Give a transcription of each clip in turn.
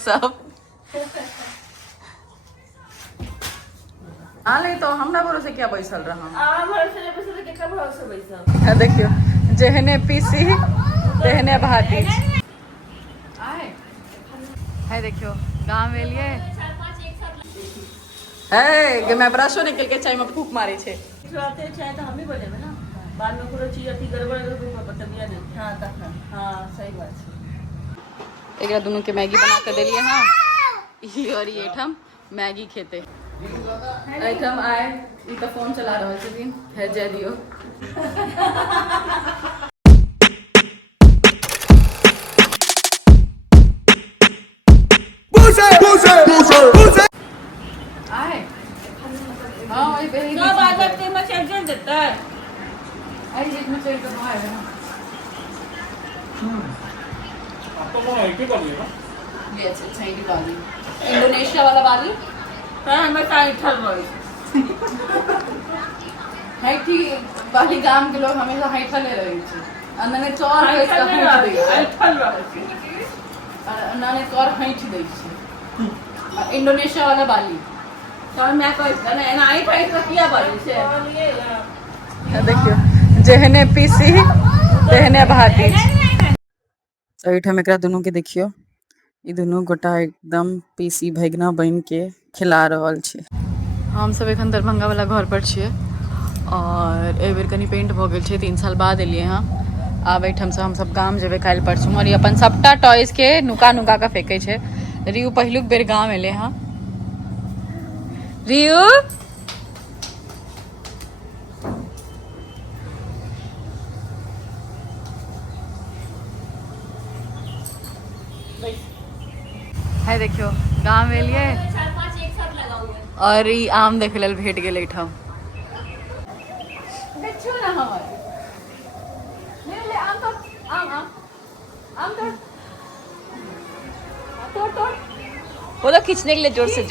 सब आले तो हमरा भरोसे क्या बैसल रहा देखियो जेहने पीसी तेहने भाती है। देखियो गाँव एलिए है मैं ब्रशो निकल के चाय में फूक मारी छे चाय तो हम ही बनेबे ना बाद में कोनो चीज अथी गड़बड़ तबिया नहीं। हाँ तखन हाँ सही बात है। एकरा दोनों के मैगी बना के देलिए हाँ ई और ये ठम मैगी खेते एठम आए ई तो फोन चला रहल छथिन है जय दियो आए हां वही बेरी सब आदत के में चल जन देता आई एक में चल के बाहर है आपको कौन आईटी कर लिया ना ये अच्छा ही वाली इंडोनेशिया वाला वाली हां हमें काई ठल रही है कि वाली गांव के लोग हमेशा हाइठा ले रहे थे अंदर में चौर है इसका हाइठ ठल रही अंदर में चौर हाइठ दे छे इंडोनेशिया वाला वाली तो मैं कोई ना आई था इसका किया बारी से देखियो जेहने पीसी तेहने भाती तो एठम एकरा दोनों के देखियो ई दोनों गोटा एकदम पीसी भैगना बन के खिला रहल छे। हम सब एखन दरभंगा वाला घर पर छिए और ए बेर कनी पेंट भ गेल छे 3 साल बाद एलिए हां आब एठम से हम सब गांव जेबे काल परसों और अपन सबटा टॉयज के नुका नुका के फेंके छे। रियू पहिलुक बेर गांव एले हां रियू है देखियो गांव एलिए 4-5 एक साथ लगा हुआ है और ई आम देखे लेल भेट गेल एठम देखियो ना हमर ले ले आम तो आम तोड़ बोलो खींचने के लिए जोर से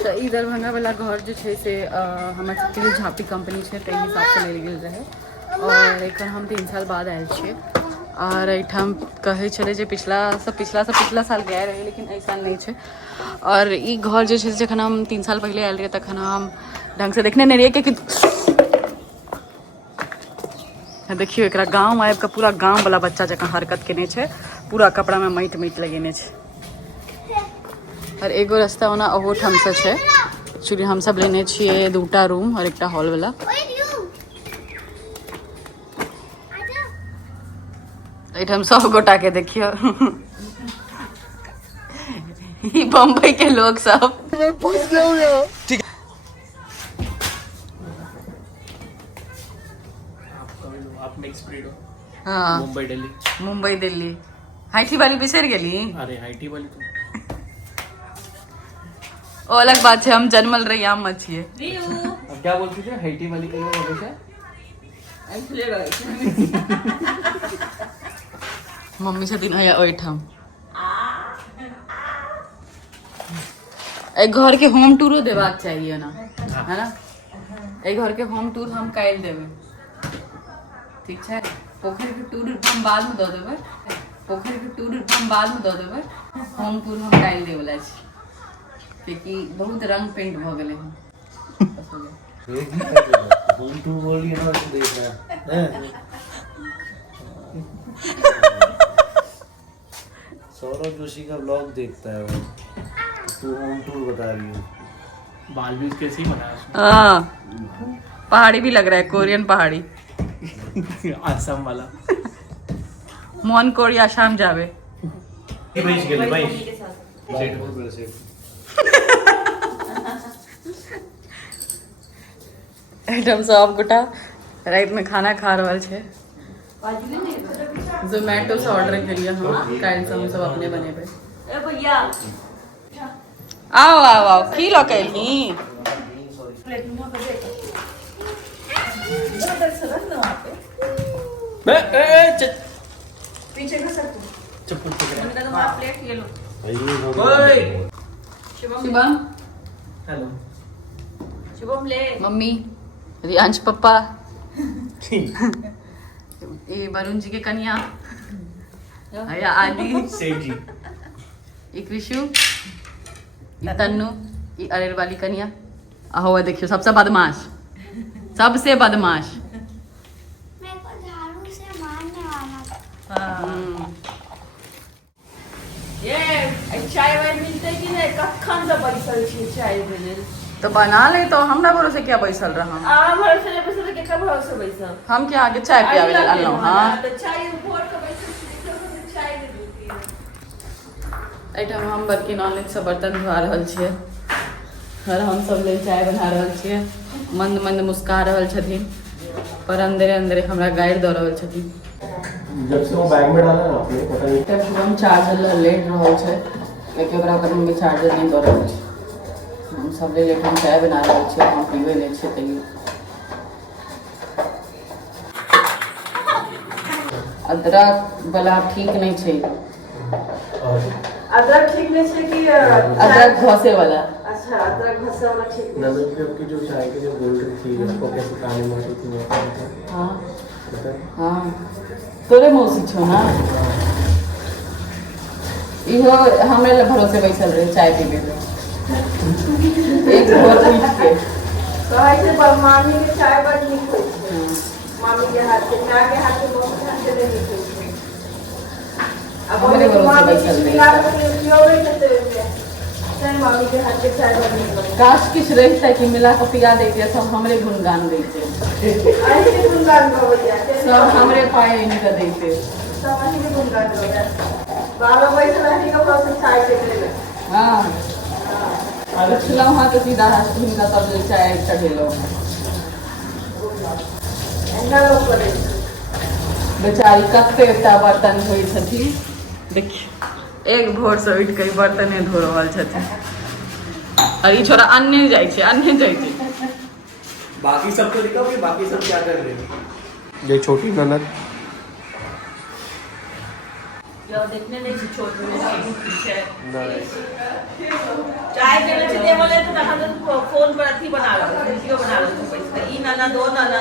तो ई दरभंगा वाला घर जो है से हमर सबके लिए झापी कंपनी है ताहि हिसाब से लेल गेल रहे और एखन हम 3 साल बाद आयल छे और एठम कहे चले जे पिछला साल गए रहे लेकिन ऐसा नहीं छे और ई घर जो है जखन हम 3 साल पहले आयल रहे तखन हम ढंग से देखने नहीं रहिए कि देखियो एकरा गाँव आबि के पूरा गाँव वाला बच्चा जकाँ हरकत केने छे पूरा कपड़ा में माटि लगेने छे और एगो रास्ता ओना ओहो ठम से छे एक्चुअली हम सब लेने छिए 2टा रूम और 1टा हॉल वाला एठम सब गोटा के देखियो ई बम्बई के लोग सब ठीक आप नेक्स्ट पीरियड हाँ मुंबई दिल्ली हाइठी वाली बिसर गेली अरे आईटी वाली तो ओ अलग बात है हम जन्मल रही आम मत छिए अब क्या बोलती थे हाईटी वाली के लोग हमेशा ऐसे रही मम्मी से दिन आया ओठम ए घर के होम टूरो देबाक चाहिए ना है ना ए घर के होम टूर हम काल देबे ठीक है पोखर के टूर हम बाद में दे देबे होम टूर हम काल दे वाला छी क्योंकि बहुत रंग पेंट भ गेले हैं होम टूर बोलिए ना तो देख रहा है सौरभ जोशी का ब्लॉग देखता है वो तू होम टूर बता रही है बाल भी कैसे ही बनाया हाँ पहाड़ी भी लग रहा है कोरियन पहाड़ी आसाम वाला मोन कोरिया शाम जावे भाई के लिए भाई एकदम सब गोटा रात में खाना खा रहल छे जोमेटो से ऑर्डर करिए हम काल से हम सब अपने बनेबे ए भैया आओ की लो कैली प्लेट में पे दे इधर सरक ना वहां पे ए पीछे का सर तू चप्पू प्लेट ये लो शिवम, हेलो। शुभम ले मम्मी, रियांश पप्पा, ये वरुण जी के कन्या, या आदि, सेठ जी। ये कृषु, ये तन्नू, ये अरेर वाली कन्या। अहो देखियो सबसे बदमाश, सबसे बदमाश। मेरे को झाड़ू से मारने वाला था। ये चाय वाय मिलते कि नहीं कखन से बैसल छी चाय भेले तो बना ले तो हमरा भरोसे क्या बैसल रहा आ भरोसे बैसल के कब भरोसे बैसल हम क्या आगे चाय पियावे ले अल्लाह हां तो चाय भोर के बैसल छी तो चाय दे देती है एठम हम बड़की नॉलेज से बर्तन धोआ रहल छियै और हम सब लेल चाय बना रहल छियै मंद मंद मुस्का रहल छथिन पर अंदरे अंदरे हमरा गाइड दऽ रहल छथिन जब से वो बैग में डाला ना आपने पता नहीं तब हम चार्जर लेट रहल छै लेकिन ओकरा पर हम चार्जर नहीं दऽ रहल छै हम सब लेल एठम चाय बना रहल छियै हम पीबै नहि छियै तैयो अदरक वाला ठीक नहीं छै अदरक ठीक नहीं है कि अदरक घसे वाला अच्छा अदरक घसा वाला ठीक नहीं नजर की आपकी जो चाय की जो बोल रही थी उसको कैसे काने मारी थी वो हाँ पता है? हाँ तोरे मौसी छो ना इहो हमरे ले भरोसे बैसल रहे चाय पीबे ले एक भोर उठ के कहे से मामी के चाय बड़ नीक होय छै मामी के हाथ के चाय के हाथ के बहुत ढंग से नहीं होय छै अब हमरे भरोसे बैसल रहे मिला के पियो नहीं सकते चाय मामी के हाथ के चाय बड़ नीक होय काश किछ रहता कि मिला के पिया देते सब हमरे गुणगान देते आई के गुणगान हो जाए सब हमरे पाए इनका देते सब आई के गुणगान हो जाए बाबा बैठल रहने का प्रोसेस चाय के ले हाँ अगर छुला वहाँ तो सीधा हस्बैंड का सब ले चाय चढ़ेलो एना लोग करे बेचारी कतेटा बर्तन धोई छथिन देखिए एक भोर से उठ के बर्तने धो रहल छथिन और ई छोरा अन्ने जाइ छै बाकी सब तो दिखाओ कि बाकी सब क्या कर रहे हैं ये छोटी ननद यो देखने नहीं छी छोट में पीछे चाय देने से दे बोले तो ना फोन पर अथी बना रहा वीडियो बना रहा हूं पैसा ई नाना दो नाना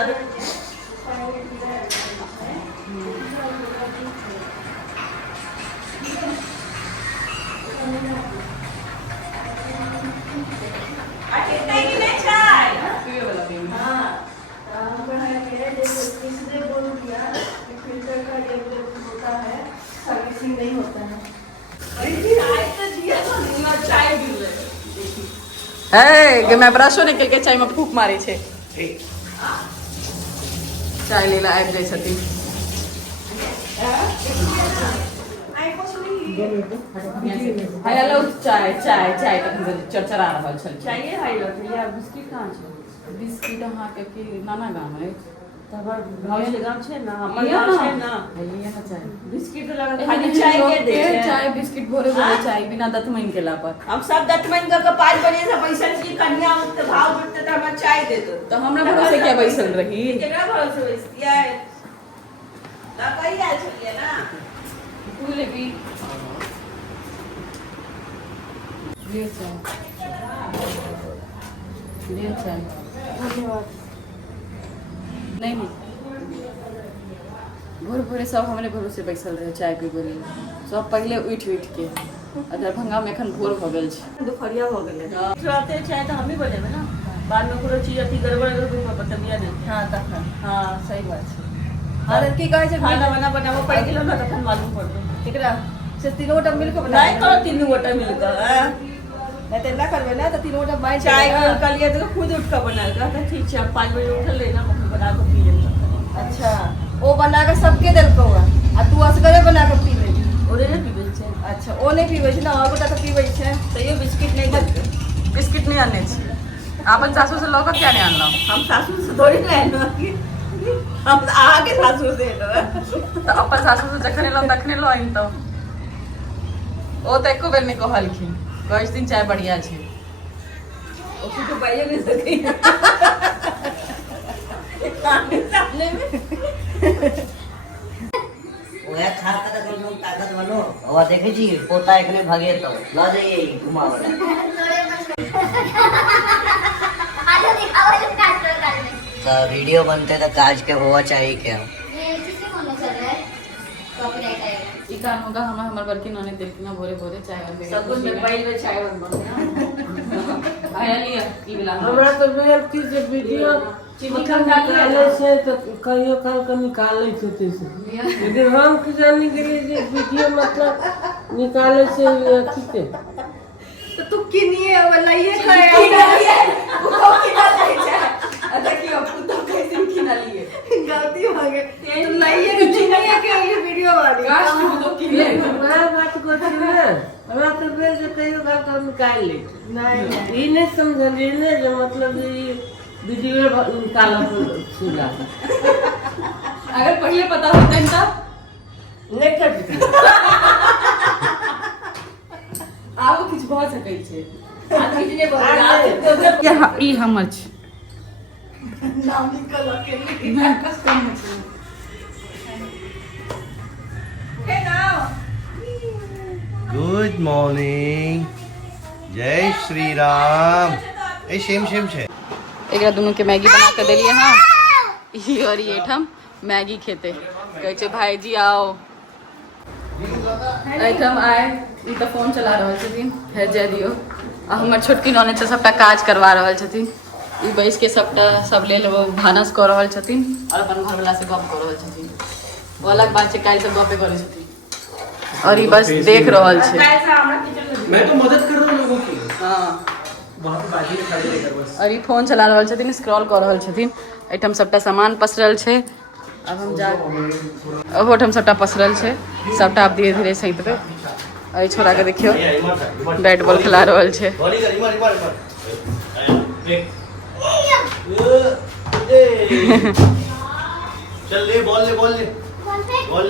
अरे नहीं ले चाय हां हम है के देखो किसने बोल दिया कि फिल्टर का ये होता है सर्विसिंग नहीं होता है अरे चाय तो दिया ना चाय भी ले है कि मैं ब्रशो निकल के चाय में फूक मारी छे चाय लेला आबि जाइ छथिन हेलो चाय चाय चाय तक चरचरा रहल छल चाहिए हाई लॉट या बिस्किट कहां छै बिस्किट अहाँ के की नाना गाम है तबर गांव से गांव छै ना हमर लिया गांव ना छै ना लिया ना चाय बिस्किट लगा खाली खाली चाय चाय के दे छै चाय बिस्किट भोरे भोरे चाय बिना दतमैन केला पर हम सब दतमन का 5 बजे से पैसा की कन्या उठते भाव उठते तो हम चाय देते तो हमरा भरोसे क्या बैसल रही केकरा भरोसे बैसती है ना कही आल छलिए ना तू ले भी ले चाय धन्यवाद नहीं भोर भोरे सब हमरे भरोसे बैसल रहे चाय पीबे लेल सब पहले उठ के आ दरभंगा में एखन भोर भ गेल छै दुपहरिया हो गेले राते चाय तो हम ही बनेबे ना बाद में कोनो चीज अथी गड़बड़ अगर कोई बतबिया नहीं हां तखन हां सही बात छै अरे की कहै छै खाना बना बनाबो पड़ गेलो ना तखन मालूम पड़तो एकरा से तीनों गोटा मिल के बना नहीं करो तीनों गोटा मिलकर नहीं तो ना करबे ना तो तीनों गोटा बाई चाय कल ये तो खुद उठ कर बना का तो ठीक है 5 बजे उठल लेना मम्मी बना के पी लेना अच्छा वो बना के सबके देलको आ तू असगरे बना के पी ले ओरे ने पीबे छै अच्छा ओ नहीं पीबे छै ना और गोटा तो पीबे छै तैयो बिस्किट नहीं देते बिस्किट नहीं आने छी अपन सासू से लौका क्या नहीं आनलो हम सासू से थोड़ी ना है हम आगे सासू से तो अपन सासू से जखने लो तखने लो इन तो ओ तो एको बेर नहीं कहलखिन कहै दिन चाय बढ़िया छै ओ कुछ पाइए नहीं सकी सामने में वह खा कर कम से कम ताकत बनो और देखे जी पोता एकने भागे तो ला जाइए घुमावड़ा आजा दिखाओ जो काट कर डालने तो वीडियो बनते तो काज के हुआ चाहिए क्या ये किससे कौन चल रहा है कॉपीराइट आएगा ई काम होगा हमर बड़की नने देखी ना भोरे भोरे चाय बन गई सब कुछ मोबाइल में चाय बन आया लिया ई वाला हमरा तो बेर की जे वीडियो मतलब निकाले से तो कहियो काल के निकाले होते से लेकिन हम की जानी के जे वीडियो मतलब निकाले से अथी के तो तू किनिए वाला ये करे वो किना ले जा देखियो तो कैसे किना लिए गलती हो गई तो लाइए तो किनिए के ये वीडियो वाली काश तो किनिए बड़ा बात को थी ना हमरा तो बेर जे कहियो काल के निकाल ले नहीं ई नहीं समझलिए ने जो मतलब ये वीडियो निकाला सीधा अगर पहले पता होता तब नहीं कर आब किछ भ सकै छै आज किसने बोला के ई हमर छै नाम निकल के मैं कस्टम छै हे नाउ गुड मॉर्निंग जय श्री राम ए शेम छे एकरा दुनू के मैगी बना के देलिए हां ई और ये ठम मैगी खेते कहै छै भाईजी आओ एठम आए ई त फोन चला रहल छथिन हेर जाय दियो आ हमर छोटकी ननद से सबटा काज करवा रहल छथिन ई बैस के सबटा सब लेल वो भानस कर रहल छथिन और अपन घरवाला से गप कर रहल छथिन वो अलग बात छै काल से गपे करे छथिन और ई बस देख रहल छै मैं तो मदद कर रहा हूँ लोगों की हां वहाँ पे बाजी में खड़े रहकर बस और ई फोन चला रहल छथिन स्क्रॉल कर रहल छथिन एठम सबटा सामान पसरल छै अब हम जा ओहोठम सबटा पसरल छै सबटा आप धीरे धीरे सैतबे एहि छोरा के देखियो बैट बॉल खेला रहल छै चल ले बॉल ले कौन से बॉल